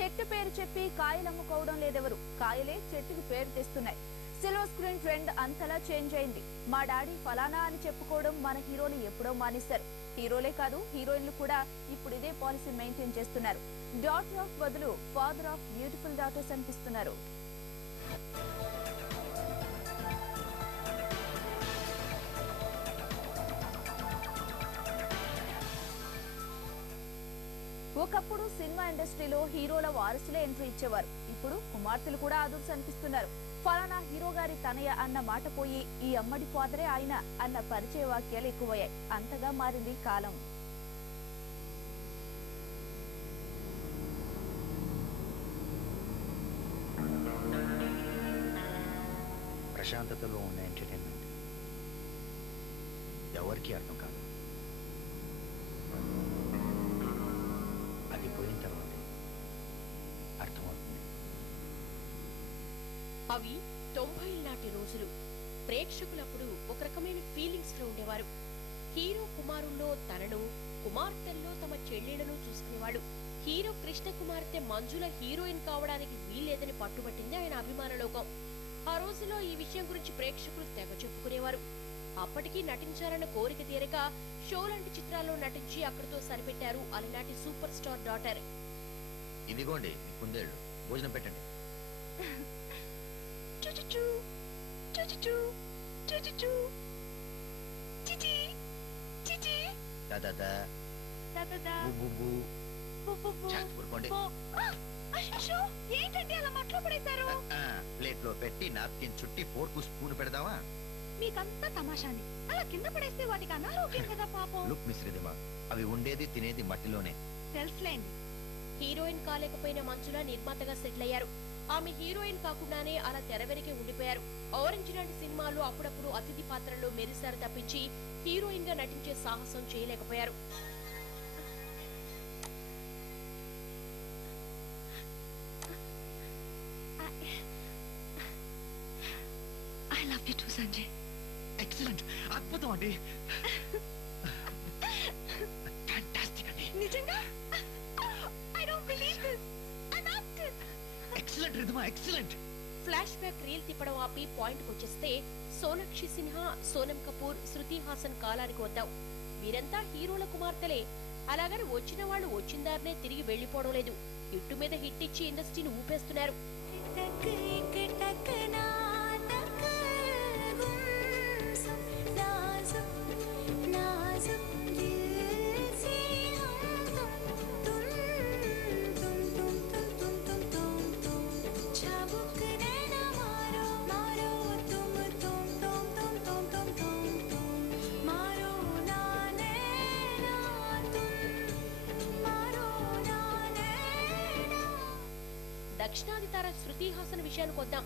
చెట్టు పేరు చెప్పి కాయలు అమ్ముకోవడం లేదెవరు, కాయలే చెట్టుకి పేరు తెస్తున్నాయి. సిల్వర్ స్క్రీన్ ట్రెండ్ అంతలా చేంజ్ అయింది. మా డాడీ ఫలానా అని చెప్పుకోవడం మన హీరోలు ఎప్పుడో మానేశారు. హీరోలే కాదు, హీరోయిన్లు కూడా ఇప్పుడు ఇదే పాలసీ మెయింటైన్ చేస్తున్నారు. డాటర్ ఆఫ్ బదులు ఫాదర్ ఆఫ్ బ్యూటిఫుల్ డాటర్స్ అనిపిస్తున్నారు. ఒకప్పుడు సినిమా ఇండస్ట్రీలో హీరోల వారసులే ఎంట్రీ ఇచ్చేవారు. ఇప్పుడు కుమార్తెలు కూడా అదుర్స్ అనిపిస్తున్నారు. ఫలానా హీరో గారి తనయ అన్న మాట పోయి ఈ అమ్మడి ఫాదరే ఆయన అన్న పరిచయ వాక్యాలు ఎక్కువయ్యాయి. అంతగా మారింది కాలం. ప్రశాంతతలో ఉన్న ఎంటర్టైన్మెంట్ ఎవరికి అర్థం కాదు. అది పోయిన తర్వాత అర్థమవుతుంది. అవి 90ల నాటి రోజులు. ప్రేక్షకులప్పుడు ఒక రకమైన ఫీలింగ్స్ లో ఉండేవారు. హీరో కుమారుల్లో తనను, కుమార్తెల్లో తమ చెల్లెళ్లను చూసుకునేవాడు. హీరో కృష్ణ కుమార్తె మంజుల హీరోయిన్ కావడానికి వీల్లేదని పట్టుబట్టింది ఆయన అభిమాన లోకం. ఆ రోజుల్లో ఈ విషయం గురించి ప్రేక్షకులు తెగ చెప్పుకునేవారు. అప్పటికీ నటించాలన్న కోరిక తీరక షో లాంటి చిత్రాల్లో నటించి అక్కడితో సరిపెట్టారు అలనాటి సూపర్ స్టార్ డాటర్. ఇదిగోండి కుందేళ్ళు, భోజనం పెట్టండి. ప్లేట్ లో పెట్టి నాప్కిన్ చుట్టి ఫోర్కు స్పూన్ పెడదామా? మీకంతా తమాషాని. అలా కింద పడేస్తే వాటికి అనారోగ్యం కదా పాపం. లుక్ మిశ్రిదిమా, అవి ఉండేది తినేది మట్టిలోనే. తెలుసులేండి. హీరోయిన్ కాలేకపోయిన మంజుల నిర్మాతగా సెటిల్ అయ్యారు. ఆమె హీరోయిన్ కాకుండానే అలా తెర వెనకే ఉండిపోయారు. ఆరెంజ్ లాంటి సినిమాలు అప్పుడప్పుడు అతిథి పాత్రలో మెరిసారు తప్పించి హీరోయిన్ గా నటించే సాహసం చేయలేకపోయారు. I love you too, Sanjay. Excellent, అద్భుతం అండి. ఫ్యాంటాస్టిక్ అండి. నిజంగా? I don't believe this. I'm acted. Excellent రిధమా, ఎక్సలెంట్. ఫ్లాష్ బ్యాక్ రీల్ తిప్పడం ఆపి పాయింట్ వచ్చేస్తే సోనాక్షి సిన్హా, సోనం కపూర్, శృతి హాసన్ కాలానికి వద్దాం. వీరంతా హీరోల కుమార్తెలే. అలాగని వచ్చిన వాళ్ళు వచ్చిందారనే తిరిగి వెళ్లిపోవడం లేదు. హిట్టు మీద హిట్ ఇచ్చి ఇండస్ట్రీని ఊపేస్తున్నారు. దక్షిణాది తార శృతి హాసన్ విషయానికి వద్దాం.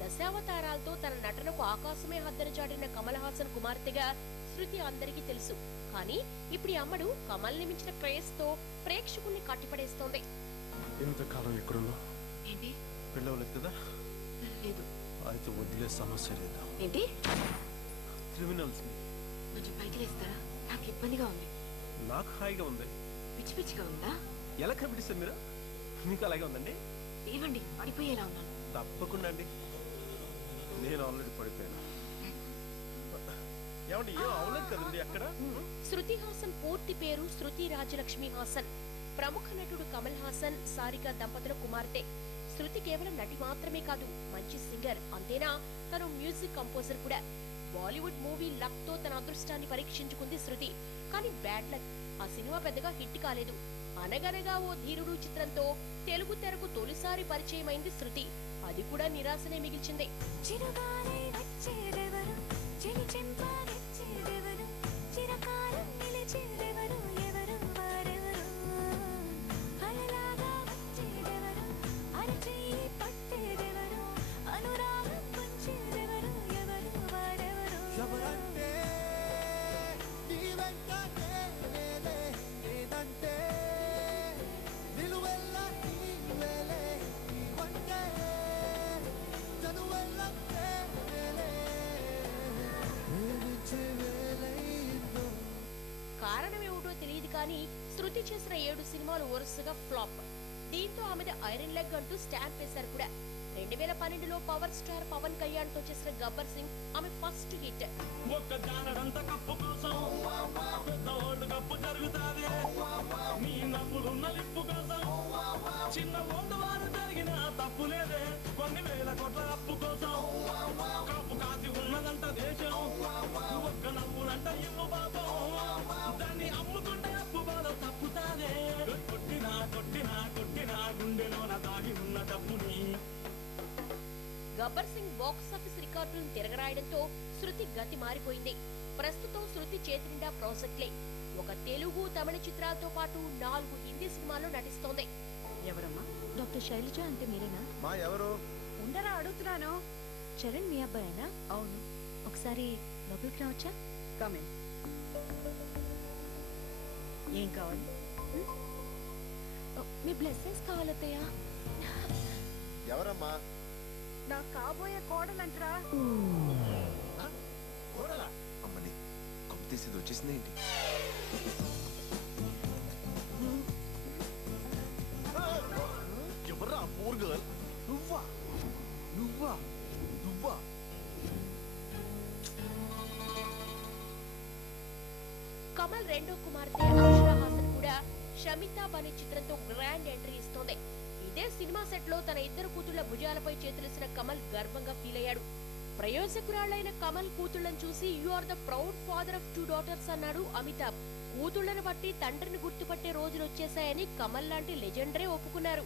దశావతారాలతో తన నటనకు ఆకాశమే హద్దన చాటిన కమల్ హాసన్ కుమార్తెగా శృతి అందరికీ తెలుసు. కానీ ఇప్పుడు అమ్మడు కమల్ ని మించిన క్రేజ్ తో ప్రేక్షకుల్ని కట్టిపడేస్తోంది. ఎంతకాలం ఎక్కడున్నా ఏంటి పెళ్ళవలేదు కదా? లేదు. అయితే వదిలే సమస్య లేదా? ఏంటి? క్రిమినల్స్ కొంచెం పైకి లేస్తారా? నాకు ఇబ్బందిగా ఉంది. నాకు హాయిగా ఉంది. పిచ్చి పిచ్చిగా ఉందా? ఎలా కనిపిస్తారు మీరు? మీకు అలాగే ఉందండి? ఏవండి, పడిపోయేలా ఉన్నాను. తప్పకుండా అండి, నేను ఆల్రెడీ పడిపోయాను. ఏమండి, ఏం అవలేదు కదండి అక్కడ? శృతి హాసన్ పూర్తి పేరు శృతి రాజలక్ష్మి హాసన్. ప్రముఖ నటుడు కమల్ హాసన్, సారిక దంపతుల కుమార్తె. శృతి కేవలం నటి మాత్రమే కాదు, మంచి సింగర్. అంతేనా, తను మ్యూజిక్ కంపోజర్ కూడా. బాలీవుడ్ మూవీ లక్ తో తన అదృష్టాన్ని పరీక్షించుకుంది శృతి. కానీ బ్యాడ్ లక్, ఆ సినిమా పెద్దగా హిట్ కాలేదు. అనగనగా ఓ ధీరుడు చిత్రంతో తెలుగు తెరకు తొలిసారి పరిచయమైంది శృతి. అది కూడా నిరాశనే మిగిల్చింది. కారణమేమిటో తెలియదు కానీ శృతి చేసిన 7 సినిమాలు వరుసగా ఫ్లాప్. దీంతో ఆమెను ఐరన్ లెగ్ అంటూ స్టాంప్ వేశారు కూడా. 2012లో పవర్ స్టార్ పవన్ కళ్యాణ్ తో చేసిన గబ్బర్ సింగ్ ఆమె ఫస్ట్ హిట్. ఒక్క జానడంత కప్పు కోసం పెద్ద ఓల్డ్ కప్పు జరుగుతాది, నీ నవ్వులున్న లిప్పు కోసం చిన్న ఓల్డ్ వారు జరిగిన తప్పు లేదే, కొన్ని వేల కోట్ల అప్పు కోసం కప్పు కాసి ఉన్నదంట దేశం, ఒక్క నవ్వులంట ఇవ్వు పాపం, దాన్ని అమ్ముకుంటే అప్పు బాధ తప్పుతాదే, కొట్టినా కొట్టినా కొట్టినా గుండెలోన దాగి ఉన్న డబ్బుని. గబ్బర్ సింగ్ బాక్సాఫీస్ రికార్డులను తిరగరాయడంతో శృతి గతి మారిపోయింది. ప్రస్తుతం శృతి చేతి నిండా ప్రాజెక్టులే. ఒక తెలుగు తమిళ చిత్రాలతో పాటు 4 హిందీ సినిమాల్లో నటిస్తోంది. ఎవరమ్మా? డాక్టర్ శైలజ అంటే మీరేనా? మా ఎవరు? ఉండరా అడుగుతున్నాను. చరణ్ మీ అబ్బాయేనా? అవును. ఒకసారి లోపలికి రావచ్చా? కమిన్. ఏం కావాలి? మీ బ్లెస్సింగ్స్ కావాలత్తయ్యా. ఎవరమ్మా? నా కాబోయే కోడలంటరా. అమ్మని కొమ్మ తీసేది వచ్చేసింది ఏంటి? ఎవర్రా పూర్ గర్ల్? నువ్వా నువ్వా నువ్వా? కమల్ రెండో కుమార్తె అక్షరా హాసన్ కూడా షమితాబ్ అనే చిత్రంతో గ్రాండ్ ఎంట్రీ ఇస్తోంది. ఇదే సినిమా సెట్ లో తన ఇద్దరు కూతుళ్ల భుజాలపై చేతులేసిన కమల్ గర్వంగా ఫీల్ అయ్యాడు. ప్రయోజకురాళ్లైన కమల్ కూతుళ్లను చూసి you are the proud father of 2 daughters అన్నాడు అమితాబ్. కూతుళ్లను బట్టి తండ్రిని గుర్తుపట్టే రోజులు వచ్చేసాయని కమల్ లాంటి లెజెండరే ఒప్పుకున్నారు.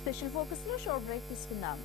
స్పెషల్ ఫోకస్ లో షార్ట్ బ్రేక్ తీసుకుందాం.